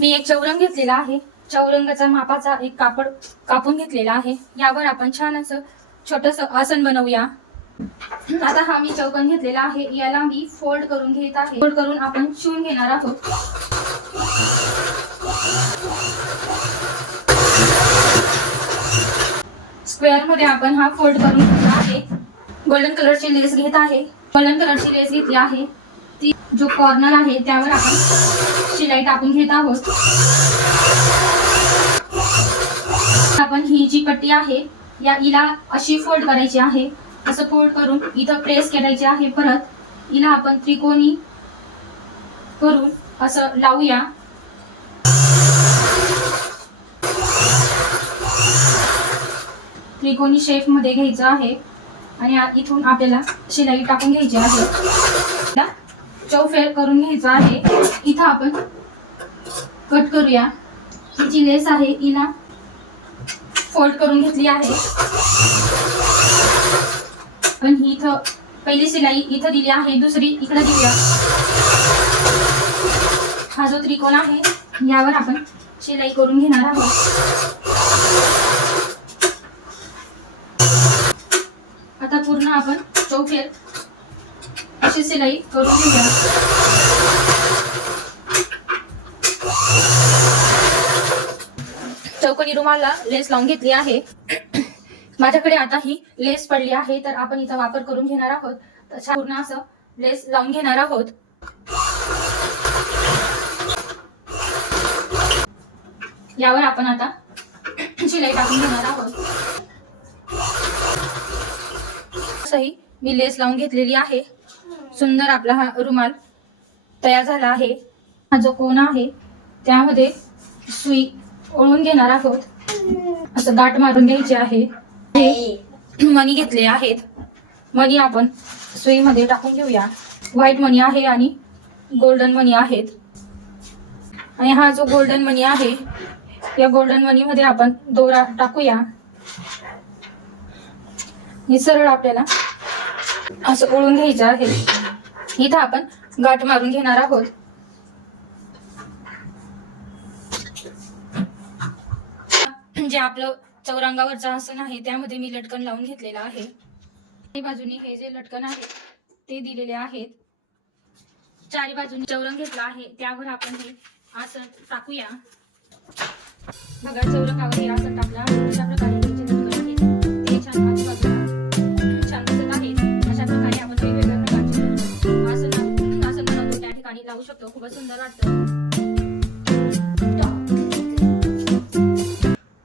मी एक चौरंग घेतलेला आहे. चौरंगाचा मापाचा एक कापड कापून घेतलेला आहे. यावर आपण छान असं छोटस आसन बनवूया. आता हा मी चौकन घेतलेला आहे. याला मी फोल्ड करून घेत आहे. फोल्ड करून आपण शिवून घेणार आहोत. स्क्वेअरमध्ये आपण हा फोल्ड करून घेतला आहे. गोल्डन कलरची लेस घेत आहे. गोल्डन कलरची लेस घेतली आहे. ती जो कॉर्नर आहे त्यावर आपण शिलाई टाकून घेत आहोत. आपण ही जी पट्टी आहे या इला अशी फोल्ड करायची आहे. असं फोल्ड करून इथं प्रेस करायचे आहे परत. हिला आपण त्रिकोणी करून असं लावूया. त्रिकोणी शेपमध्ये घ्यायचं आहे. आणि इथून आपल्याला शिलाई टाकून घ्यायची आहे. चौफेर करून घ्यायचं आहे. इथं आपण कट करूया. ही जी लेस आहे हिला फोल्ड करून घेतली आहे. पण ही इथं पहिली शिलाई इथं दिली आहे दुसरी इकडे दिली हा जो त्रिकोण आहे यावर आपण शिलाई करून घेणार आहोत. आता पूर्ण आपण चौफेर अशी शिलाई करून घेऊया. चौकोनी रुमाला लेस लावून घेतली आहे. माझ्याकडे आता ही लेस पडली आहे तर आपण इथं वापर करून घेणार आहोत. तशा पूर्ण असं लेस लावून घेणार आहोत. यावर आपण आता शिलाई टाकून घेणार आहोत. असंही मी लेस लावून घेतलेली आहे. सुंदर आपला हा रुमाल तयार झाला आहे. हा जो कोण आहे त्यामध्ये सुई ओळून घेणार आहोत. असं गाठ मारून घ्यायची आहे. मनी मणी घेतले आहेत. मणी आपण सुईमध्ये टाकून घेऊया. व्हाईट मणी आहे आणि गोल्डन मणी आहेत. आणि हा जो गोल्डन मणी आहे या गोल्डन मनीमध्ये आपण दोरा टाकूया. हे सरळ आपल्याला असं ओळून घ्यायचं आहे. इथं आपण गाठ मारून घेणार आहोत. जे आपलं चौरंगावरचं आसन आहे त्यामध्ये मी लटकन लावून घेतलेलं आहे. चारी बाजूनी हे जे लटकन आहे ते दिलेले आहेत. चारी बाजूनी चौरंग घेतला आहे त्यावर आपण हे आसन टाकूया. बघा चौरंगावर हे आसन टाकलं अशा प्रकारे छान छान आहे. अशा प्रकारे वेगवेगळ्या प्रकारचे त्या ठिकाणी लावू शकतो. खूपच सुंदर वाटतं.